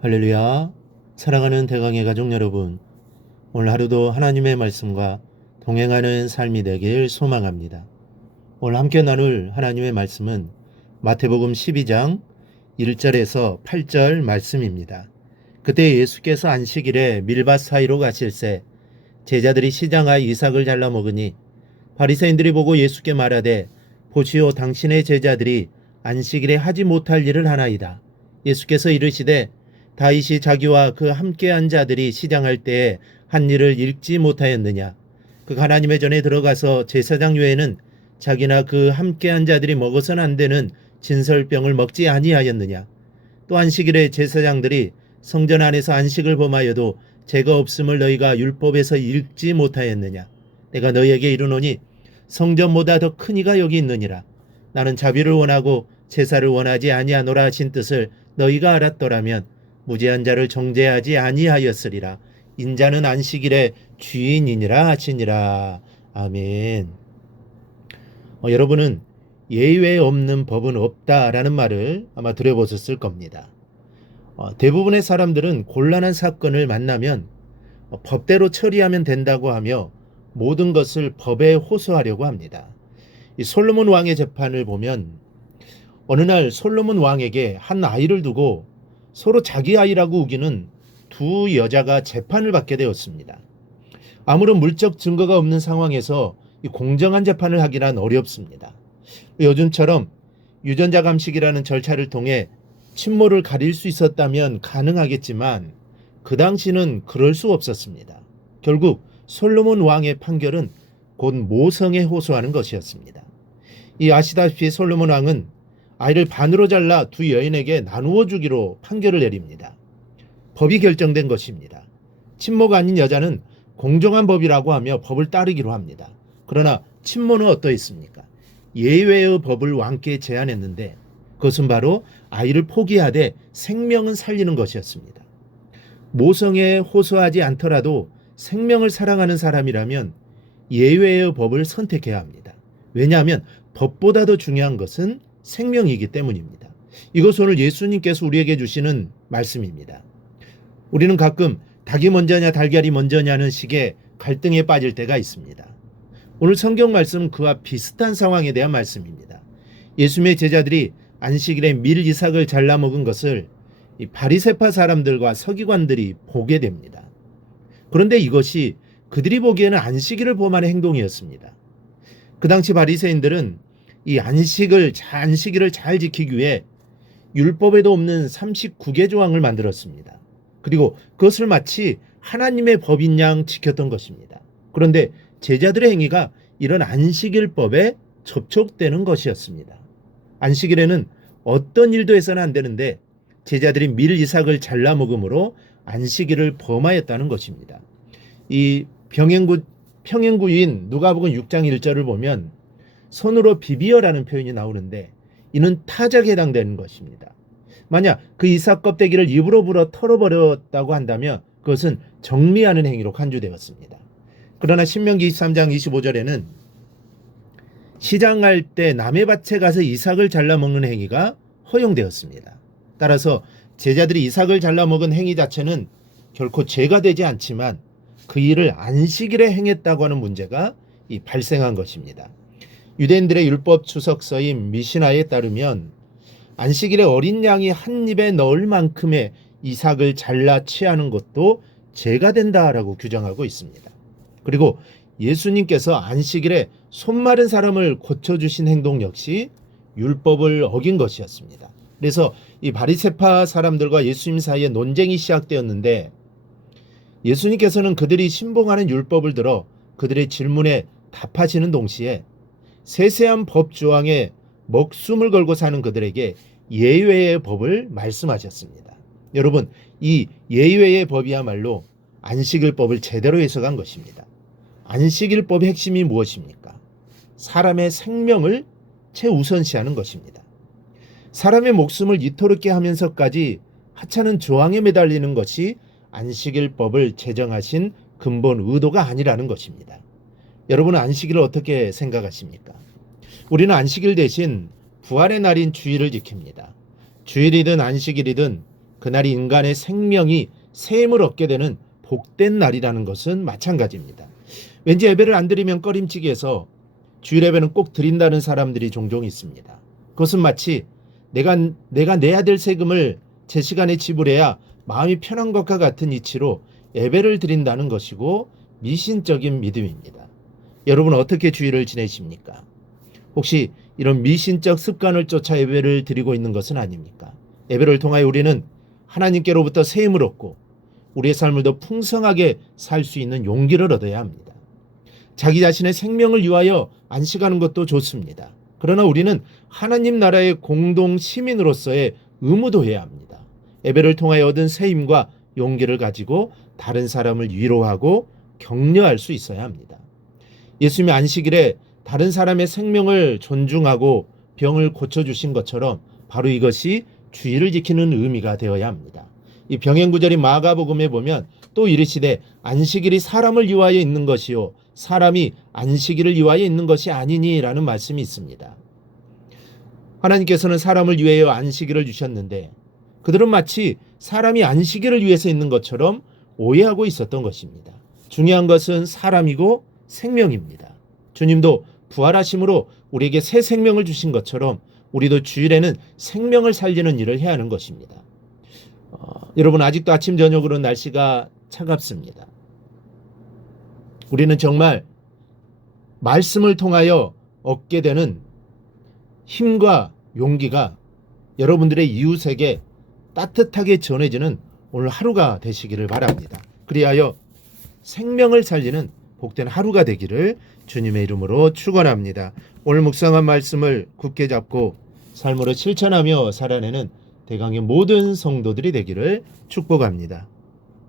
할렐루야. 사랑하는 대강의 가족 여러분, 오늘 하루도 하나님의 말씀과 동행하는 삶이 되길 소망합니다. 오늘 함께 나눌 하나님의 말씀은 마태복음 12장 1절에서 8절 말씀입니다. 그때 예수께서 안식일에 밀밭 사이로 가실새 제자들이 시장하여 이삭을 잘라 먹으니 바리새인들이 보고 예수께 말하되 보시오, 당신의 제자들이 안식일에 하지 못할 일을 하나이다. 예수께서 이르시되 다윗이 자기와 그 함께한 자들이 시장할 때에 한 일을 읽지 못하였느냐. 그 하나님의 전에 들어가서 제사장 외에는 자기나 그 함께한 자들이 먹어서는 안 되는 진설병을 먹지 아니하였느냐. 또 안식일에 제사장들이 성전 안에서 안식을 범하여도 죄가 없음을 너희가 율법에서 읽지 못하였느냐. 내가 너희에게 이르노니 성전보다 더 큰 이가 여기 있느니라. 나는 자비를 원하고 제사를 원하지 아니하노라 하신 뜻을 너희가 알았더라면 무죄한 자를 정죄하지 아니하였으리라. 인자는 안식일의 주인이니라 하시니라. 아멘. 여러분은 예외 없는 법은 없다라는 말을 아마 들어보셨을 겁니다. 대부분의 사람들은 곤란한 사건을 만나면 법대로 처리하면 된다고 하며 모든 것을 법에 호소하려고 합니다. 이 솔로몬 왕의 재판을 보면 어느 날 솔로몬 왕에게 한 아이를 두고 서로 자기 아이라고 우기는 두 여자가 재판을 받게 되었습니다. 아무런 물적 증거가 없는 상황에서 공정한 재판을 하기란 어렵습니다. 요즘처럼 유전자 감식이라는 절차를 통해 친모를 가릴 수 있었다면 가능하겠지만 그 당시는 그럴 수 없었습니다. 결국 솔로몬 왕의 판결은 곧 모성에 호소하는 것이었습니다. 이 아시다시피 솔로몬 왕은 아이를 반으로 잘라 두 여인에게 나누어 주기로 판결을 내립니다. 법이 결정된 것입니다. 친모가 아닌 여자는 공정한 법이라고 하며 법을 따르기로 합니다. 그러나 친모는 어떠했습니까? 예외의 법을 왕께 제안했는데 그것은 바로 아이를 포기하되 생명은 살리는 것이었습니다. 모성에 호소하지 않더라도 생명을 사랑하는 사람이라면 예외의 법을 선택해야 합니다. 왜냐하면 법보다 더 중요한 것은 생명이기 때문입니다. 이것은 오늘 예수님께서 우리에게 주시는 말씀입니다. 우리는 가끔 닭이 먼저냐 달걀이 먼저냐는 식의 갈등에 빠질 때가 있습니다. 오늘 성경 말씀은 그와 비슷한 상황에 대한 말씀입니다. 예수님의 제자들이 안식일에 밀 이삭을 잘라 먹은 것을 이 바리새파 사람들과 서기관들이 보게 됩니다. 그런데 이것이 그들이 보기에는 안식일을 범하는 행동이었습니다. 그 당시 바리새인들은 이 안식일을 잘 지키기 위해 율법에도 없는 39개 조항을 만들었습니다. 그리고 그것을 마치 하나님의 법인 양 지켰던 것입니다. 그런데 제자들의 행위가 이런 안식일법에 접촉되는 것이었습니다. 안식일에는 어떤 일도 해서는 안 되는데 제자들이 밀 이삭을 잘라 먹음으로 안식일을 범하였다는 것입니다. 이 평행구인 누가복음 6장 1절을 보면 손으로 비비어라는 표현이 나오는데 이는 타작에 해당되는 것입니다. 만약 그 이삭 껍데기를 입으로 불어 털어버렸다고 한다면 그것은 정리하는 행위로 간주되었습니다. 그러나 신명기 23장 25절에는 시장할 때 남의 밭에 가서 이삭을 잘라 먹는 행위가 허용되었습니다. 따라서 제자들이 이삭을 잘라 먹은 행위 자체는 결코 죄가 되지 않지만 그 일을 안식일에 행했다고 하는 문제가 발생한 것입니다. 유대인들의 율법 추석서인 미시나에 따르면 안식일에 어린 양이 한 입에 넣을 만큼의 이삭을 잘라 취하는 것도 죄가 된다라고 규정하고 있습니다. 그리고 예수님께서 안식일에 손 마른 사람을 고쳐주신 행동 역시 율법을 어긴 것이었습니다. 그래서 이 바리새파 사람들과 예수님 사이에 논쟁이 시작되었는데 예수님께서는 그들이 신봉하는 율법을 들어 그들의 질문에 답하시는 동시에 세세한 법 조항에 목숨을 걸고 사는 그들에게 예외의 법을 말씀하셨습니다. 여러분, 이 예외의 법이야말로 안식일법을 제대로 해석한 것입니다. 안식일법의 핵심이 무엇입니까? 사람의 생명을 최우선시하는 것입니다. 사람의 목숨을 이토록 하면서까지 하찮은 조항에 매달리는 것이 안식일법을 제정하신 근본 의도가 아니라는 것입니다. 여러분은 안식일을 어떻게 생각하십니까? 우리는 안식일 대신 부활의 날인 주일을 지킵니다. 주일이든 안식일이든 그날이 인간의 생명이 샘을 얻게 되는 복된 날이라는 것은 마찬가지입니다. 왠지 예배를 안 드리면 꺼림칙해서 주일 예배는 꼭 드린다는 사람들이 종종 있습니다. 그것은 마치 내가 내야 될 세금을 제 시간에 지불해야 마음이 편한 것과 같은 이치로 예배를 드린다는 것이고 미신적인 믿음입니다. 여러분은 어떻게 주일을 지내십니까? 혹시 이런 미신적 습관을 쫓아 예배를 드리고 있는 것은 아닙니까? 예배를 통하여 우리는 하나님께로부터 세임을 얻고 우리의 삶을 더 풍성하게 살 수 있는 용기를 얻어야 합니다. 자기 자신의 생명을 위하여 안식하는 것도 좋습니다. 그러나 우리는 하나님 나라의 공동 시민으로서의 의무도 해야 합니다. 예배를 통하여 얻은 세임과 용기를 가지고 다른 사람을 위로하고 격려할 수 있어야 합니다. 예수님이 안식일에 다른 사람의 생명을 존중하고 병을 고쳐주신 것처럼 바로 이것이 주의를 지키는 의미가 되어야 합니다. 이 병행 구절이 마가복음에 보면 또 이르시되 안식일이 사람을 위하여 있는 것이요 사람이 안식일을 위하여 있는 것이 아니니라는 말씀이 있습니다. 하나님께서는 사람을 위하여 안식일을 주셨는데 그들은 마치 사람이 안식일을 위해서 있는 것처럼 오해하고 있었던 것입니다. 중요한 것은 사람이고 생명입니다. 주님도 부활하심으로 우리에게 새 생명을 주신 것처럼 우리도 주일에는 생명을 살리는 일을 해야 하는 것입니다. 여러분 아직도 아침 저녁으로 날씨가 차갑습니다. 우리는 정말 말씀을 통하여 얻게 되는 힘과 용기가 여러분들의 이웃에게 따뜻하게 전해지는 오늘 하루가 되시기를 바랍니다. 그리하여 생명을 살리는 복된 하루가 되기를 주님의 이름으로 축원합니다. 오늘 묵상한 말씀을 굳게 잡고 삶으로 실천하며 살아내는 대강의 모든 성도들이 되기를 축복합니다.